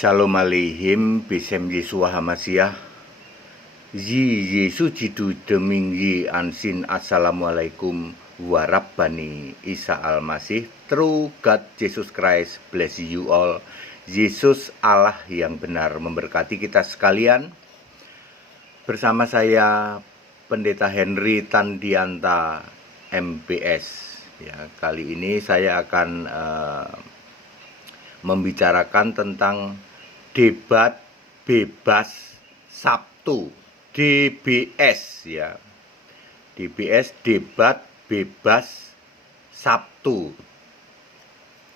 Shalom aleihim bisem Yeshua Hamasiah. Yi Yesu jidu deming yi ansin. Assalamualaikum warabbani Isa al-Masih. True God Jesus Christ bless you all. Yesus Allah yang benar memberkati kita sekalian. Bersama saya Pendeta Henry Tandianta MPS. Ya, kali ini saya akan membicarakan tentang debat bebas Sabtu, DBS ya. DBS, debat bebas Sabtu.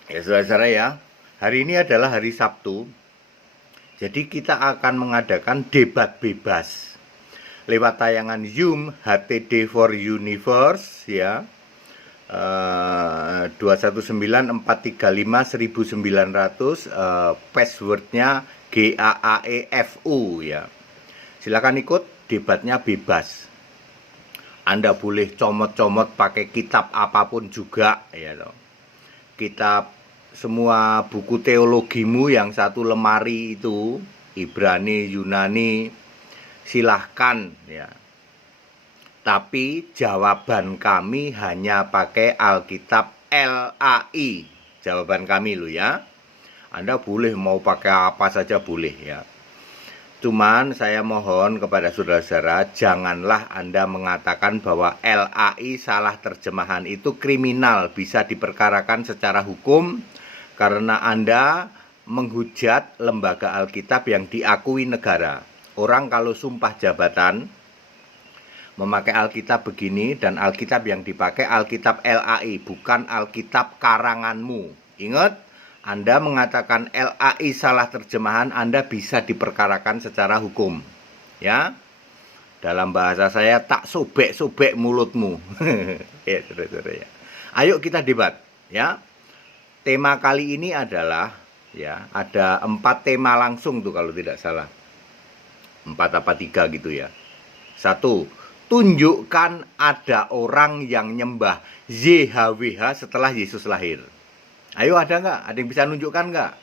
Ya saudara-saudara ya, hari ini adalah hari Sabtu. Jadi kita akan mengadakan debat bebas lewat tayangan Zoom HTD for Universe ya. 21943511900, passwordnya GAAEFU ya. Silakan ikut, debatnya bebas. Anda boleh comot-comot pakai kitab apapun juga ya loh. Kitab semua buku teologimu yang satu lemari itu, Ibrani, Yunani, silahkan ya. Tapi jawaban kami hanya pakai Alkitab LAI. Jawaban kami lo ya. Anda boleh mau pakai apa saja boleh ya. Cuman saya mohon kepada saudara-saudara, janganlah Anda mengatakan bahwa LAI salah terjemahan itu kriminal, bisa diperkarakan secara hukum karena Anda menghujat lembaga Alkitab yang diakui negara. Orang kalau sumpah jabatan memakai Alkitab begini, dan Alkitab yang dipakai Alkitab LAI, bukan Alkitab karanganmu. Ingat, Anda mengatakan LAI salah terjemahan, Anda bisa diperkarakan secara hukum. Ya, dalam bahasa saya, tak sobek-sobek mulutmu. Ya, saudara-saudara ya. Ayo kita debat. Ya, tema kali ini adalah, ya, ada 4 tema langsung tuh kalau tidak salah. 4 apa 3 gitu ya. 1. Tunjukkan ada orang yang nyembah YHWH setelah Yesus lahir. Ayo, ada nggak? Ada yang bisa nunjukkan nggak?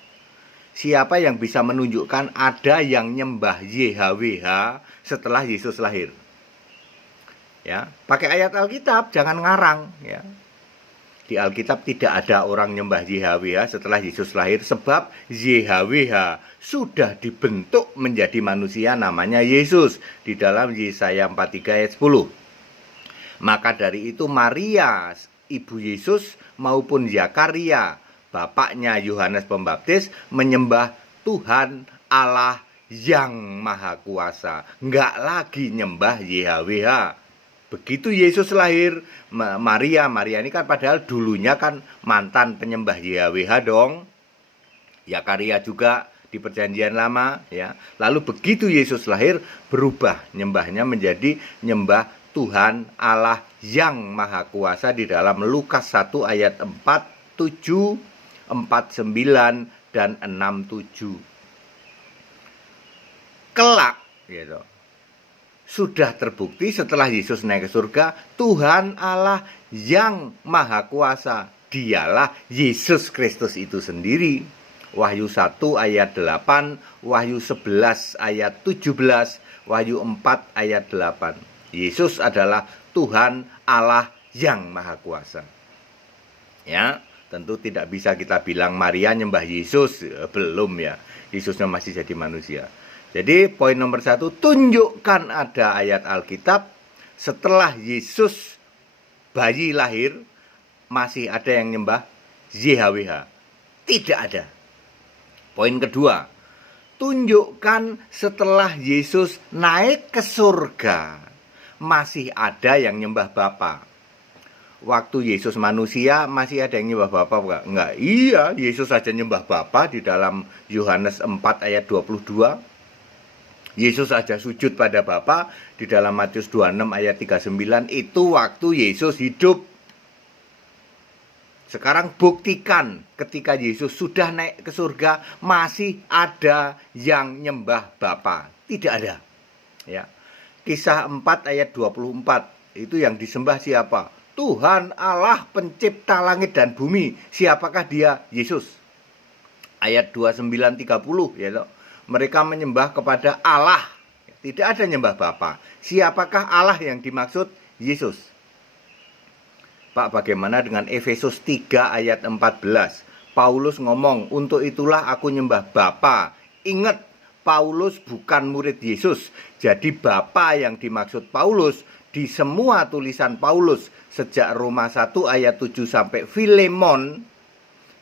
Siapa yang bisa menunjukkan ada yang nyembah YHWH setelah Yesus lahir? Ya, pakai ayat Alkitab, jangan ngarang. Ya. Di Alkitab tidak ada orang nyembah YHWH setelah Yesus lahir, sebab YHWH sudah dibentuk menjadi manusia namanya Yesus di dalam Yesaya 43 ayat 10. Maka dari itu Maria ibu Yesus maupun Zakaria bapaknya Yohanes Pembaptis menyembah Tuhan Allah yang Maha Kuasa, nggak lagi nyembah YHWH. Begitu Yesus lahir, Maria ini kan padahal dulunya kan mantan penyembah YHWH dong. Zakaria juga di Perjanjian Lama ya. Lalu begitu Yesus lahir, berubah nyembahnya menjadi nyembah Tuhan Allah yang Maha Kuasa di dalam Lukas 1 ayat 47, 49 dan 67. Kelak gitu. Sudah terbukti setelah Yesus naik ke surga, Tuhan Allah yang Maha Kuasa, dialah Yesus Kristus itu sendiri. Wahyu 1 ayat 8, Wahyu 11 ayat 17, Wahyu 4 ayat 8. Yesus adalah Tuhan Allah yang Maha Kuasa. Ya, tentu tidak bisa kita bilang Maria nyembah Yesus, belum ya. Yesusnya masih jadi manusia. Jadi poin nomor 1, tunjukkan ada ayat Alkitab setelah Yesus bayi lahir masih ada yang nyembah YHWH. Tidak ada. Poin kedua, tunjukkan setelah Yesus naik ke surga masih ada yang nyembah Bapa. Waktu Yesus manusia masih ada yang nyembah Bapa enggak? Enggak. Iya, Yesus saja nyembah Bapa di dalam Yohanes 4 ayat 22. Yesus saja sujud pada Bapa di dalam Matius 26 ayat 39. Itu waktu Yesus hidup. Sekarang buktikan ketika Yesus sudah naik ke surga masih ada yang nyembah Bapa. Tidak ada. Ya. Kisah 4 ayat 24 itu yang disembah siapa? Tuhan Allah pencipta langit dan bumi. Siapakah dia? Yesus. ayat 29-30 ya toh. Mereka menyembah kepada Allah, tidak ada nyembah Bapa. Siapakah Allah yang dimaksud? Yesus. Pak, bagaimana dengan Efesus 3 ayat 14? Paulus ngomong, untuk itulah aku nyembah Bapa. Ingat, Paulus bukan murid Yesus. Jadi Bapa yang dimaksud Paulus di semua tulisan Paulus sejak Roma 1 ayat 7 sampai Filemon,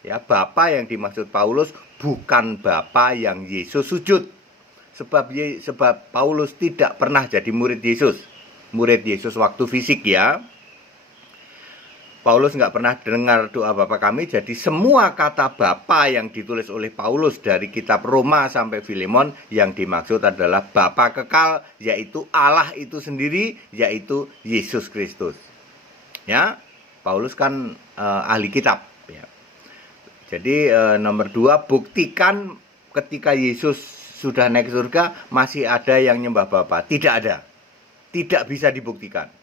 ya, Bapa yang dimaksud Paulus bukan Bapa yang Yesus sujud. Sebab Paulus tidak pernah jadi murid Yesus. Murid Yesus waktu fisik ya. Paulus nggak pernah dengar doa Bapa kami. Jadi semua kata Bapa yang ditulis oleh Paulus dari kitab Roma sampai Filemon yang dimaksud adalah Bapa kekal, yaitu Allah itu sendiri, yaitu Yesus Kristus. Ya, Paulus kan ahli kitab. Ya. Jadi nomor 2, buktikan ketika Yesus sudah naik ke surga masih ada yang nyembah Bapa. Tidak ada. Tidak bisa dibuktikan.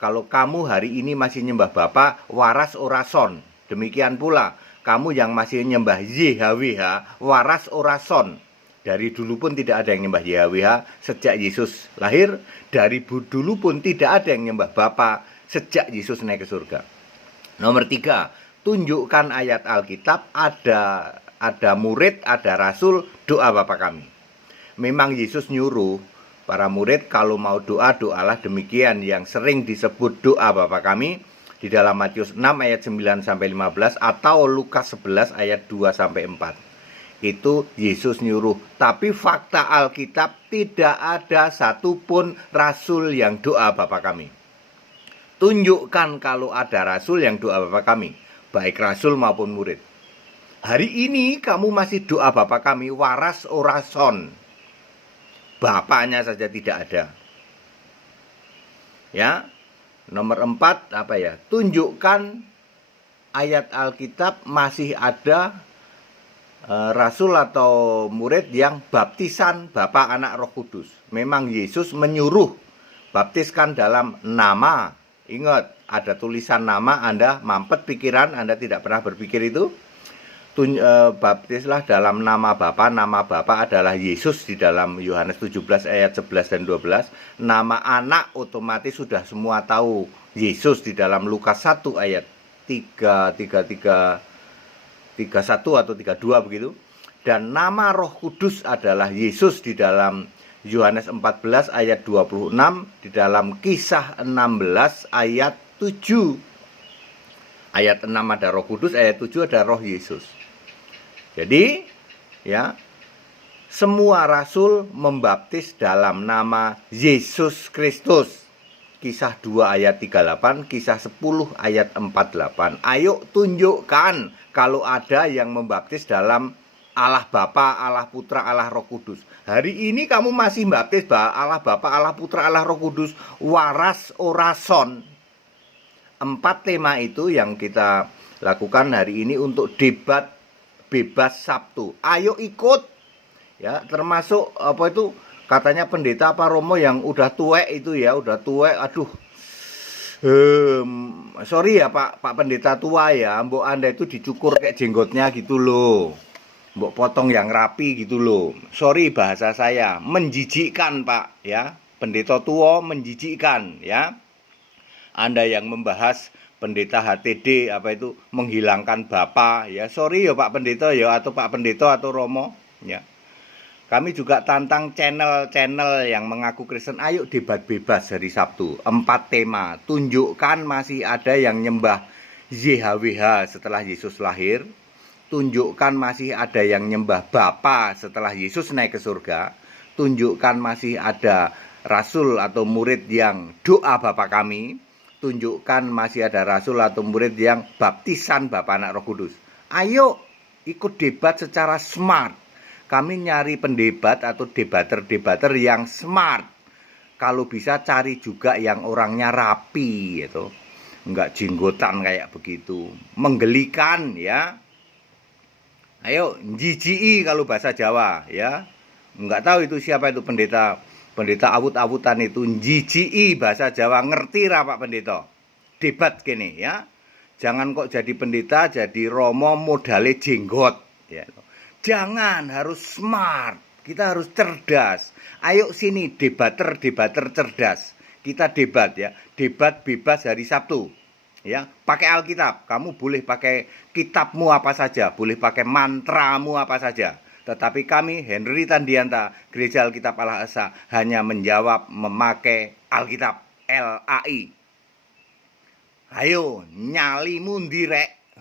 Kalau kamu hari ini masih nyembah Bapa, waras orason. Demikian pula kamu yang masih nyembah YHWH, waras orason. Dari dulu pun tidak ada yang nyembah YHWH sejak Yesus lahir. Dari dulu pun tidak ada yang nyembah Bapa sejak Yesus naik ke surga. Nomor 3, tunjukkan ayat Alkitab ada murid, ada rasul, doa Bapa kami. Memang Yesus nyuruh para murid kalau mau doa, doalah demikian yang sering disebut doa Bapa kami di dalam Matius 6 ayat 9 sampai 15 atau Lukas 11 ayat 2 sampai 4. Itu Yesus nyuruh. Tapi fakta Alkitab tidak ada satupun rasul yang doa Bapa kami. Tunjukkan kalau ada rasul yang doa Bapa kami, baik rasul maupun murid. Hari ini kamu masih doa Bapa kami, waras orason. Bapaknya saja tidak ada. Ya. Nomor 4 apa ya? Tunjukkan ayat Alkitab masih ada rasul atau murid yang baptisan Bapa, Anak, Roh Kudus. Memang Yesus menyuruh baptiskan dalam nama. Ingat, ada tulisan nama, Anda mampet pikiran, Anda tidak pernah berpikir itu. Baptislah dalam nama Bapa. Nama Bapa adalah Yesus di dalam Yohanes 17 ayat 11 dan 12. Nama anak otomatis sudah semua tahu, Yesus di dalam Lukas 1 ayat 31 atau 32 begitu. Dan nama Roh Kudus adalah Yesus di dalam Yohanes 14 ayat 26, di dalam Kisah 16 ayat 7. Ayat 6 ada Roh Kudus, ayat 7 ada Roh Yesus. Jadi, ya, semua rasul membaptis dalam nama Yesus Kristus. Kisah 2 ayat 38, Kisah 10 ayat 48. Ayo tunjukkan kalau ada yang membaptis dalam Allah Bapa, Allah Putra, Allah Roh Kudus. Hari ini kamu masih baptis Allah Bapa, Allah Putra, Allah Roh Kudus, waras orason. 4 tema itu yang kita lakukan hari ini untuk debat bebas Sabtu. Ayo ikut. Ya, termasuk apa itu katanya pendeta apa Romo yang udah tuwek itu ya, udah tuwek. Aduh. Sorry ya Pak pendeta tua ya, mbok Anda itu dicukur kayak jenggotnya gitu loh. Mbok potong yang rapi gitu loh. Sorry bahasa saya, menjijikkan Pak ya. Pendeta tua menjijikkan ya. Anda yang membahas pendeta HTD apa itu menghilangkan Bapa ya, sorry ya Pak Pendeta ya, atau Pak Pendeta atau Romo ya. Kami juga tantang channel-channel yang mengaku Kristen, ayo debat bebas hari Sabtu. 4 tema, tunjukkan masih ada yang nyembah YHWH setelah Yesus lahir. Tunjukkan masih ada yang nyembah Bapa setelah Yesus naik ke surga. Tunjukkan masih ada rasul atau murid yang doa Bapa kami. Tunjukkan masih ada rasul atau murid yang baptisan Bapa, Anak, Roh Kudus. Ayo ikut debat secara smart. Kami nyari pendebat atau debater-debater yang smart. Kalau bisa cari juga yang orangnya rapi gitu. Enggak jenggotan kayak begitu. Menggelikan ya. Ayo njijiki kalau bahasa Jawa ya. Enggak tahu itu siapa itu pendeta awut-awutan itu, njijiki bahasa Jawa, ngerti ra Pak Pendeta? Debat gini ya. Jangan kok jadi pendeta, jadi romo modale jenggot ya. Jangan, harus smart. Kita harus cerdas. Ayo sini debater cerdas. Kita debat ya. Debat bebas hari Sabtu. Ya, pakai Alkitab. Kamu boleh pakai kitabmu apa saja, boleh pakai mantramu apa saja. Tetapi kami, Henry Tandianta, Gereja Alkitab Allah Esa, hanya menjawab memakai Alkitab, LAI. Ayo, nyalimu ndirek.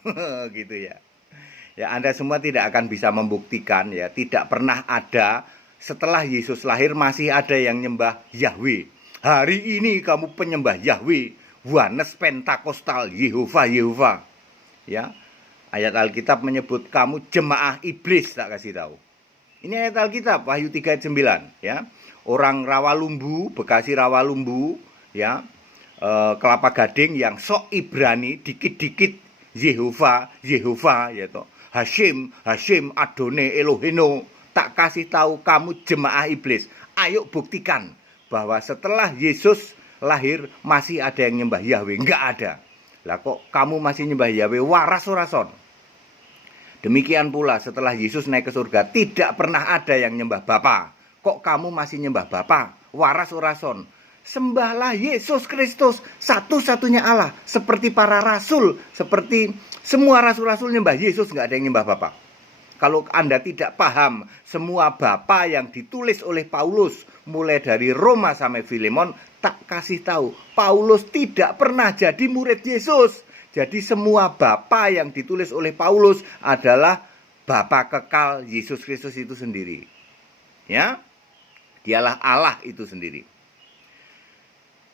Gitu ya. Ya, Anda semua tidak akan bisa membuktikan ya, tidak pernah ada setelah Yesus lahir masih ada yang nyembah Yahweh. Hari ini kamu penyembah Yahweh, Wanes Pentakostal, Yehova. Ya. Ayat Alkitab menyebut kamu jemaah iblis, tak kasih tahu. Ini ayat Alkitab Wahyu 3 ayat 9 ya. Orang Rawalumbu, Bekasi Rawalumbu ya. Kelapa Gading yang sok Ibrani dikit-dikit Yehova ya toh. Hashim, Adone, Eloheno, tak kasih tahu kamu jemaah iblis. Ayo buktikan bahwa setelah Yesus lahir masih ada yang nyembah Yahweh. Enggak ada. Lah kok kamu masih nyembah Yahweh? Waras orason. Demikian pula setelah Yesus naik ke surga, tidak pernah ada yang nyembah Bapa. Kok kamu masih nyembah Bapa? Waras orason. Sembahlah Yesus Kristus, satu-satunya Allah. Seperti para rasul, seperti semua rasul-rasul nyembah Yesus, nggak ada yang nyembah Bapa. Kalau Anda tidak paham semua Bapa yang ditulis oleh Paulus, mulai dari Roma sampai Filemon, tak kasih tahu. Paulus tidak pernah jadi murid Yesus. Jadi semua Bapa yang ditulis oleh Paulus adalah Bapa kekal Yesus Kristus itu sendiri. Ya, dialah Allah itu sendiri.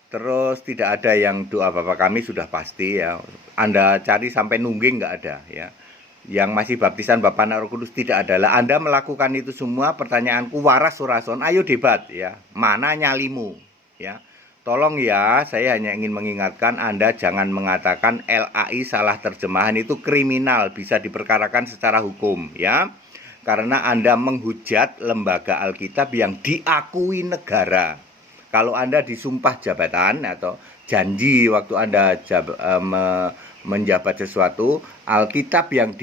Terus tidak ada yang doa Bapa kami sudah pasti ya. Anda cari sampai nungging nggak ada ya. Yang masih baptisan Bapa Anak Roh Kudus tidak ada. Lah Anda melakukan itu semua, pertanyaanku waras surason, ayo debat ya. Mana nyalimu ya. Tolong ya, saya hanya ingin mengingatkan Anda jangan mengatakan LAI salah terjemahan, itu kriminal, bisa diperkarakan secara hukum ya. Karena Anda menghujat lembaga Alkitab yang diakui negara. Kalau Anda disumpah jabatan atau janji waktu Anda menjabat sesuatu, Alkitab yang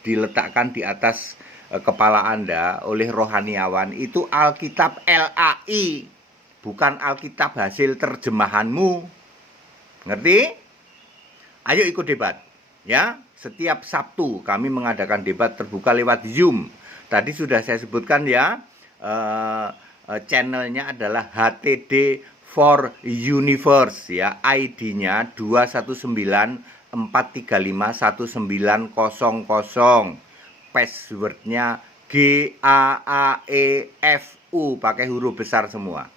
diletakkan di atas kepala Anda oleh rohaniawan itu Alkitab LAI, bukan Alkitab hasil terjemahanmu. Ngerti? Ayo ikut debat. Ya, setiap Sabtu kami mengadakan debat terbuka lewat Zoom. Tadi sudah saya sebutkan ya. Channelnya adalah HTD for Universe ya, ID-nya 219435190, passwordnya GAAEFU pakai huruf besar semua.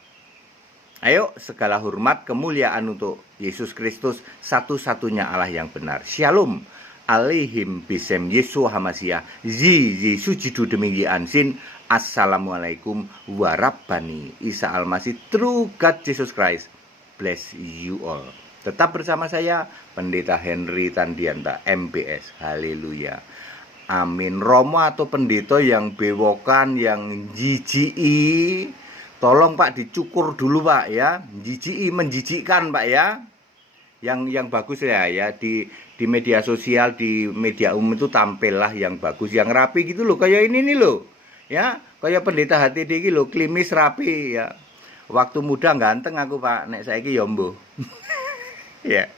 Ayo, segala hormat kemuliaan untuk Yesus Kristus, satu-satunya Allah yang benar. Shalom alaihim bisem Yesu Hamasiah Yesus jidu demi ansin. Assalamualaikum warahmatullahi Isa Almasih, True God Jesus Christ. Bless you all. Tetap bersama saya Pendeta Henry Tandianta MBS. Haleluya. Amin. Romo atau pendeta yang bewokan, yang jijiki, tolong Pak dicukur dulu Pak ya. Jijiki, menjijikkan Pak ya. Yang bagus ya di media sosial, di media umum itu tampillah yang bagus, yang rapi gitu loh, kayak ini nih loh. Ya, kayak pendeta HTD iki lho, klimis rapi ya. Waktu muda ganteng aku Pak, nek saiki yo mbuh. Ya.